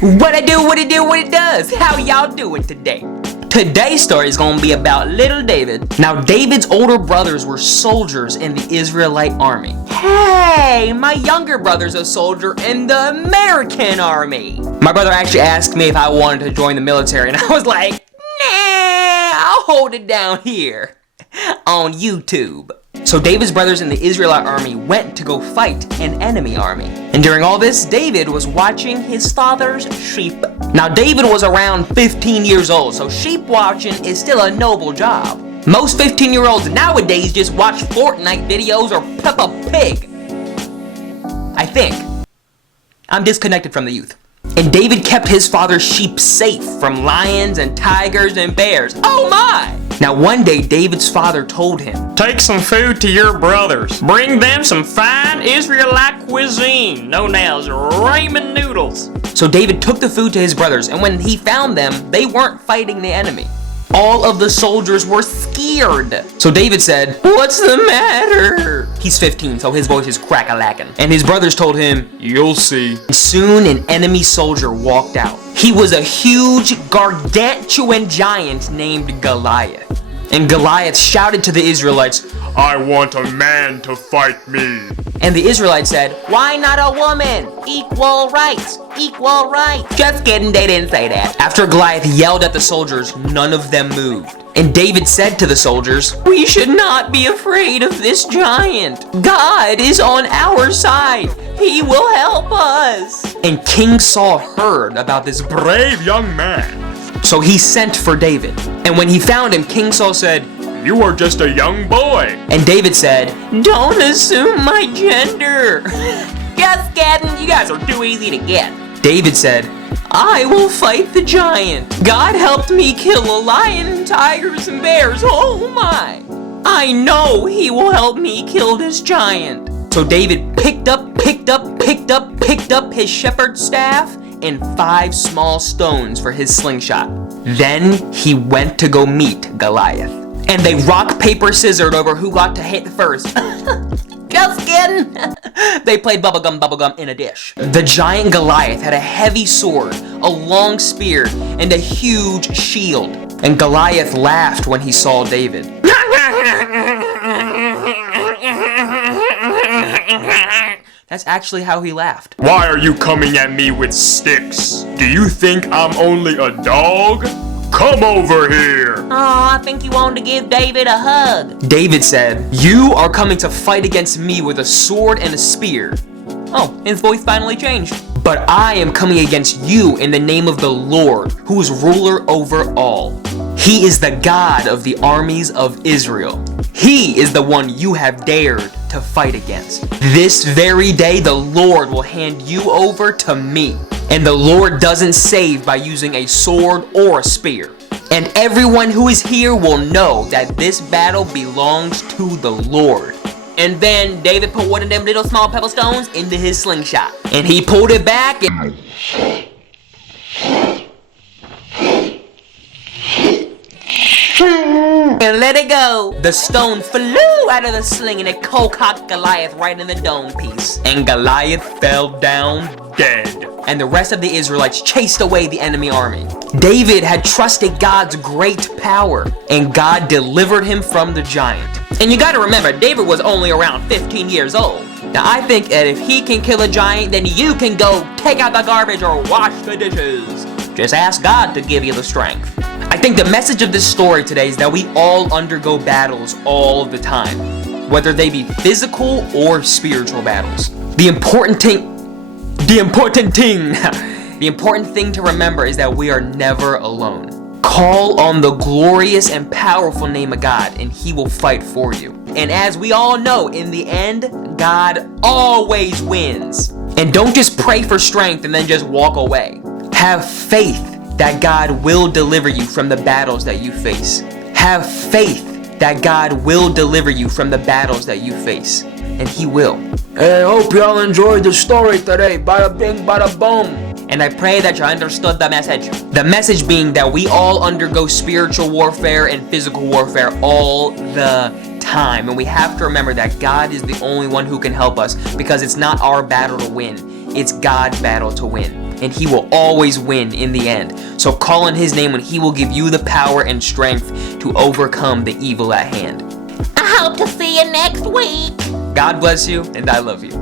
What it do, what it do, what it does. How y'all doing today? Today's story is going to be about little David. Now, David's older brothers were soldiers in the Israelite army. Hey, my younger brother's a soldier in the American army. My brother actually asked me if I wanted to join the military, and I was like, nah, I'll hold it down here on YouTube. So David's brothers in the Israelite army went to go fight an enemy army. And during all this, David was watching his father's sheep. Now, David was around 15 years old, so sheep watching is still a noble job. Most 15-year-olds nowadays just watch Fortnite videos or Peppa Pig. I think. I'm disconnected from the youth. And David kept his father's sheep safe from lions and tigers and bears. Oh my! Now one day, David's father told him, "Take some food to your brothers. Bring them some fine Israelite cuisine, known as ramen noodles." So David took the food to his brothers, and when he found them, they weren't fighting the enemy. All of the soldiers were scared. So David said, "What's the matter?" He's 15, so his voice is crack-a-lackin'. And his brothers told him, "You'll see." And soon an enemy soldier walked out. He was a huge, gargantuan giant named Goliath. And Goliath shouted to the Israelites, "I want a man to fight me." And the Israelites said, "Why not a woman? Equal rights, equal rights." Just kidding, they didn't say that. After Goliath yelled at the soldiers, none of them moved. And David said to the soldiers, "We should not be afraid of this giant. God is on our side. He will help us." And King Saul heard about this Brave young man. So he sent for David. And when he found him, King Saul said, "You are just a young boy." And David said, "Don't assume my gender." Just kidding, you guys are too easy to get. David said, "I will fight the giant. God helped me kill a lion, tigers, and bears. Oh my! I know he will help me kill this giant." So David picked up his shepherd's staff and 5 small stones for his slingshot. Then he went to go meet Goliath. And they rock, paper, scissored over who got to hit first. Just kidding. They played bubblegum in a dish. The giant Goliath had a heavy sword, a long spear, and a huge shield. And Goliath laughed when he saw David. That's actually how he laughed. "Why are you coming at me with sticks? Do you think I'm only a dog? Come over here." Oh, I think you wanted to give David a hug. David said, "You are coming to fight against me with a sword and a spear." Oh, his voice finally changed. "But I am coming against you in the name of the Lord, who is ruler over all. He is the God of the armies of Israel. He is the one you have dared to fight against. This very day, the Lord will hand you over to me. And the Lord doesn't save by using a sword or a spear. And everyone who is here will know that this battle belongs to the Lord." And then David put one of them little small pebble stones into his slingshot. And he pulled it back and let it go. The stone flew out of the sling and it cocked Goliath right in the dome piece. And Goliath fell down dead. And the rest of the Israelites chased away the enemy army. David had trusted God's great power, and God delivered him from the giant. And you gotta remember, David was only around 15 years old. Now I think that if he can kill a giant, then you can go take out the garbage or wash the dishes. Just ask God to give you the strength. I think the message of this story today is that we all undergo battles all the time, whether they be physical or spiritual battles. The important thing to remember is that we are never alone. Call on the glorious and powerful name of God, and He will fight for you. And as we all know, in the end, God always wins. And don't just pray for strength and then just walk away. Have faith that God will deliver you from the battles that you face. Have faith that God will deliver you from the battles that you face. And He will. Hey, I hope y'all enjoyed the story today. Bada bing, bada boom. And I pray that you understood the message. The message being that we all undergo spiritual warfare and physical warfare all the time. And we have to remember that God is the only one who can help us, because it's not our battle to win. It's God's battle to win. and he will always win in the end. So call on his name and he will give you the power and strength to overcome the evil at hand. I hope to see you next week. God bless you, and I love you.